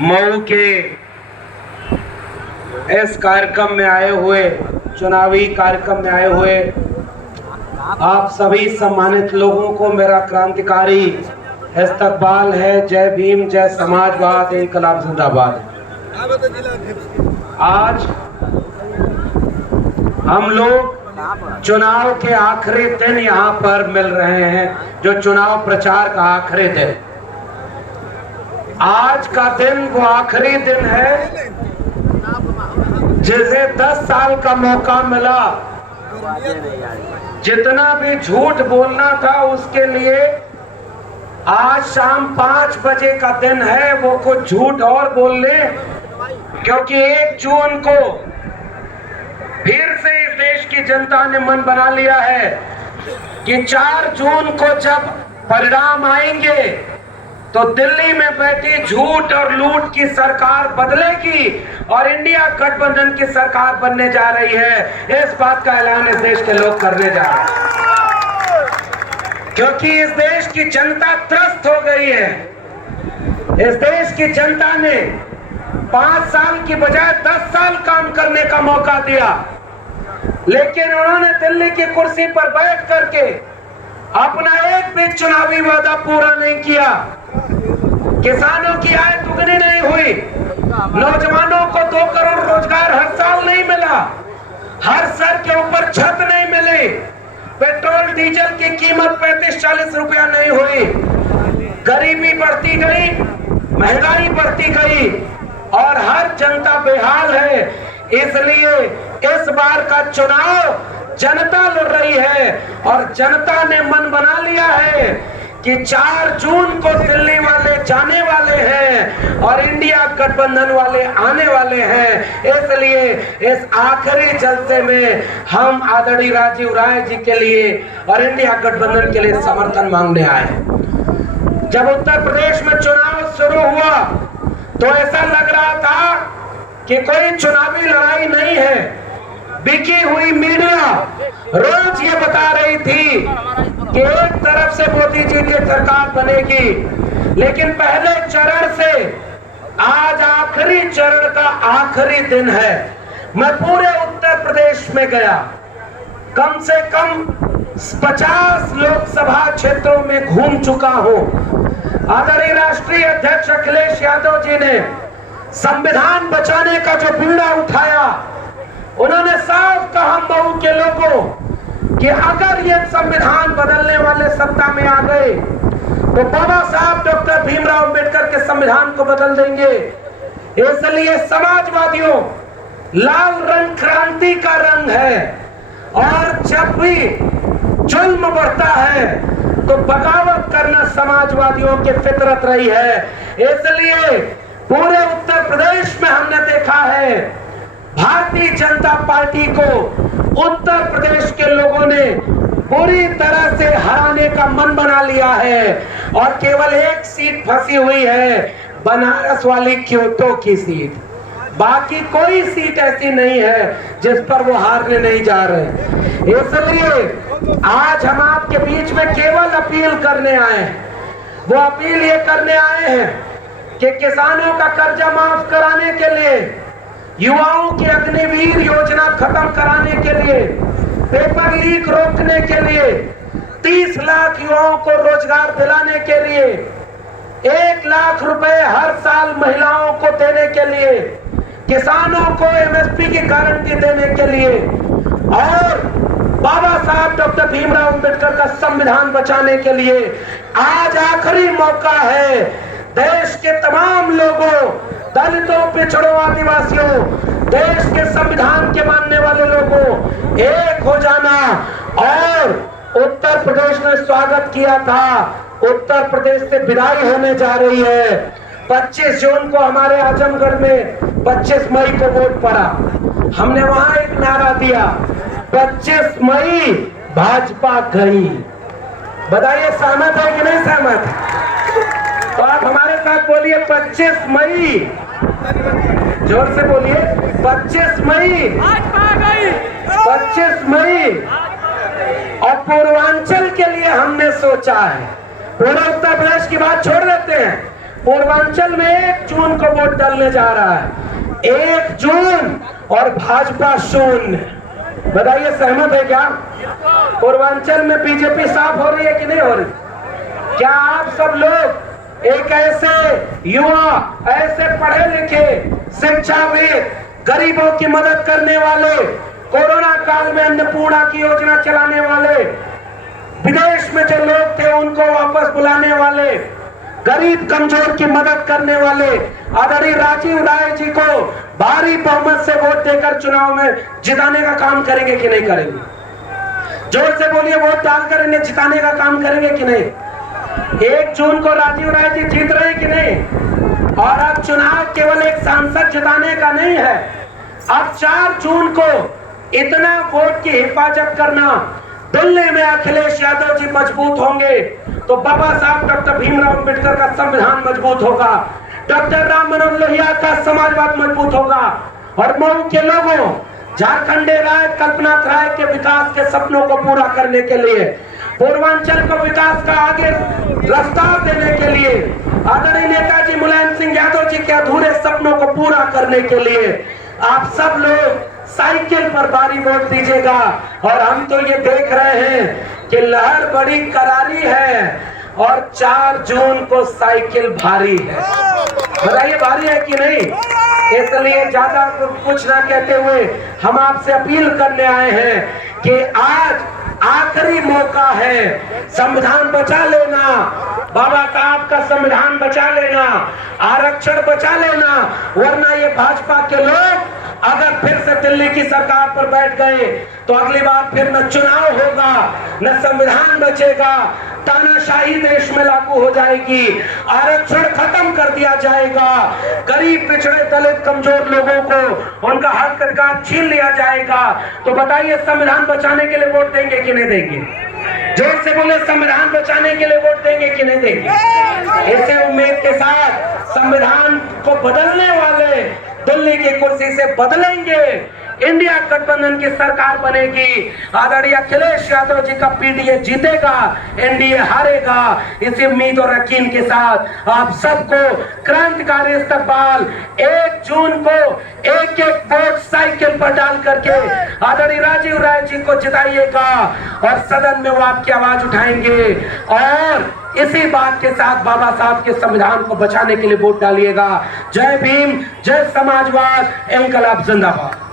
मऊ के इस कार्यक्रम में आए हुए, चुनावी कार्यक्रम में आए हुए आप सभी सम्मानित लोगों को मेरा क्रांतिकारी इस्तकबाल है। जय भीम, जय समाजवाद, इंकलाब जिंदाबाद। आज हम लोग चुनाव के आखिरी दिन यहाँ पर मिल रहे हैं, जो चुनाव प्रचार का आखिरी दिन। आज का दिन वो आखिरी दिन है जिसे 10 साल का मौका मिला। जितना भी झूठ बोलना था उसके लिए आज शाम 5 बजे का दिन है, वो कुछ झूठ और बोल ले, क्योंकि 1 जून को फिर से इस देश की जनता ने मन बना लिया है कि 4 जून को जब परिणाम आएंगे तो दिल्ली में बैठी झूठ और लूट की सरकार बदलेगी और इंडिया गठबंधन की सरकार बनने जा रही है। इस बात का ऐलान इस देश के लोग करने जा रहे हैं, क्योंकि इस देश की जनता त्रस्त हो गई है। इस देश की जनता ने 5 साल की बजाय 10 साल काम करने का मौका दिया, लेकिन उन्होंने दिल्ली की कुर्सी पर बैठ करके अपना एक भी चुनावी वादा पूरा नहीं किया। किसानों की आय दुगनी नहीं हुई, नौजवानों को 2 करोड़ रोजगार हर साल नहीं मिला, हर सर के ऊपर छत नहीं मिली, पेट्रोल डीजल की कीमत 35-40 रुपया नहीं हुई, गरीबी बढ़ती गई, महंगाई बढ़ती गई और हर जनता बेहाल है। इसलिए इस बार का चुनाव जनता लड़ रही है और जनता ने मन बना लिया है कि 4 जून को दिल्ली वाले जाने वाले हैं और इंडिया गठबंधन वाले आने वाले हैं। इसलिए इस आखिरी जलसे में हम आदरणीय राजीव राय जी के लिए और इंडिया गठबंधन के लिए समर्थन मांगने आए। जब उत्तर प्रदेश में चुनाव शुरू हुआ तो ऐसा लग रहा था कि कोई चुनावी लड़ाई नहीं है। बिकी हुई मीडिया रोज ये बता रही थी कि एक तरफ से मोदी जी की सरकार बनेगी, लेकिन पहले चरण से आज आखिरी चरण का आखिरी दिन है। मैं पूरे उत्तर प्रदेश में गया, कम से कम 50 लोकसभा क्षेत्रों में घूम चुका हूं। आदरणीय राष्ट्रीय अध्यक्ष अखिलेश यादव जी ने संविधान बचाने का जो बीड़ा उठाया, उन्होंने साफ कहा मऊ के लोगों कि अगर ये संविधान बदलने वाले सत्ता में आ गए तो बाबा साहब डॉक्टर भीमराव अंबेडकर के संविधान को बदल देंगे। इसलिए समाजवादियों, लाल रंग क्रांति का रंग है और जब भी जुल्म बढ़ता है तो बगावत करना समाजवादियों की फितरत रही है। इसलिए पूरे उत्तर प्रदेश में हमने देखा है भारतीय जनता पार्टी को उत्तर प्रदेश के लोगों ने पूरी तरह से हराने का मन बना लिया है और केवल एक सीट फंसी हुई है, बनारस वाली क्योटो की सीट। बाकी कोई सीट ऐसी नहीं है जिस पर वो हारने नहीं जा रहे। इसलिए आज हम आपके बीच में केवल अपील करने आए हैं। वो अपील ये करने आए हैं कि किसानों का कर्जा माफ कराने के लिए, युवाओं की अग्निवीर योजना खत्म कराने के लिए, पेपर लीक रोकने के लिए, 30 लाख युवाओं को रोजगार दिलाने के लिए, 1 लाख रुपए हर साल महिलाओं को देने के लिए, किसानों को एमएसपी की गारंटी देने के लिए और बाबा साहब डॉक्टर भीमराव अंबेडकर का संविधान बचाने के लिए आज आखिरी मौका है। देश के तमाम लोगों, दलितों, पिछड़ों, आदिवासियों, देश के संविधान के मानने वाले लोगों, एक हो जाना। और उत्तर प्रदेश ने स्वागत किया था, उत्तर प्रदेश से विदाई होने जा रही है। 25 जून को हमारे आजमगढ़ में 25 मई को वोट पड़ा, हमने वहां एक नारा दिया, 25 मई भाजपा गई। बताइए सहमत है कि नहीं सहमत? तो आप हमारे साथ बोलिए 25 मई, जोर से बोलिए 25 मई, 25 मई। और पूर्वांचल के लिए हमने सोचा है, पूरे उत्तर प्रदेश की बात छोड़ देते हैं, पूर्वांचल में 1 जून को वोट डालने जा रहा है, 1 जून, और भाजपा शून्य। बताइए सहमत है क्या? पूर्वांचल में बीजेपी साफ हो रही है कि नहीं हो रही? क्या आप सब लोग एक ऐसे युवा, ऐसे पढ़े लिखे शिक्षाविद, गरीबों की मदद करने वाले, कोरोना काल में अन्नपूर्णा की योजना चलाने वाले, विदेश में जो लोग थे उनको वापस बुलाने वाले, गरीब कमजोर की मदद करने वाले आदरणीय राजीव राय जी को भारी बहुमत से वोट देकर चुनाव में जिताने का काम करेंगे कि नहीं करेंगे? जोर से बोलिए, वोट डालकर इन्हें जिताने का काम करेंगे कि नहीं? 1 जून को राजीव राय जी जीत रहे कि नहीं? और अब चुनाव केवल एक सांसद जिताने का नहीं है, अब 4 जून को इतना वोट की हिफाजत करना। दिल्ली में अखिलेश यादव जी मजबूत होंगे तो बाबा साहब डॉक्टर भीमराव अंबेडकर का संविधान मजबूत होगा, डॉक्टर राम मनोहर लोहिया का समाजवाद मजबूत होगा, और मऊ के लोगों, झारखंडे राय कल्पनाथ राय के विकास के सपनों को पूरा करने के लिए, पूर्वांचल को विकास का आगे रास्ता देने के लिए, आदरणीय नेताजी मुलायम सिंह यादव जी के अधूरे सपनों को पूरा करने के लिए आप सब लोग साइकिल पर भारी वोट दीजिएगा। और हम तो ये देख रहे हैं कि लहर बड़ी करारी है और 4 जून को साइकिल भारी है। बताइए भारी है कि नहीं? इसलिए ज्यादा कुछ ना कहते हुए हम आपसे अपील करने आए हैं कि आज आखिरी मौका है, संविधान बचा लेना, बाबा साहब का संविधान बचा लेना, आरक्षण बचा लेना, वरना ये भाजपा के लोग अगर फिर से दिल्ली की सरकार पर बैठ गए तो अगली बार फिर न चुनाव होगा, न संविधान बचेगा, तानाशाही देश में लागू हो जाएगी, आरक्षण खत्म कर दिया जाएगा, गरीब पिछड़े दलित कमजोर लोगों को उनका हक अधिकार छीन लिया जाएगा। तो बताइए संविधान बचाने के लिए वोट देंगे कि नहीं देंगे? जोर से बोले, संविधान बचाने के लिए वोट देंगे कि नहीं देंगे? इसे उम्मीद के साथ संविधान को बदलने वाले दिल्ली की कुर्सी से बदलेंगे, इंडिया गठबंधन की सरकार बनेगी, आदरणीय अखिलेश यादव जी का पीडीए जीतेगा, एनडीए हारेगा। इसी उम्मीद और यकीन के साथ आप सबको क्रांतिकारी इस्तकबाल 1 जून को एक वोट साइकिल पर डाल करके आदरणीय राजीव राय जी को जिताइएगा और सदन में वो आपकी आवाज उठाएंगे। और इसी बात के साथ बाबा साहब के संविधान को बचाने के लिए वोट डालिएगा। जय भीम, जय समाजवाद, इंकलाब जिंदाबाद।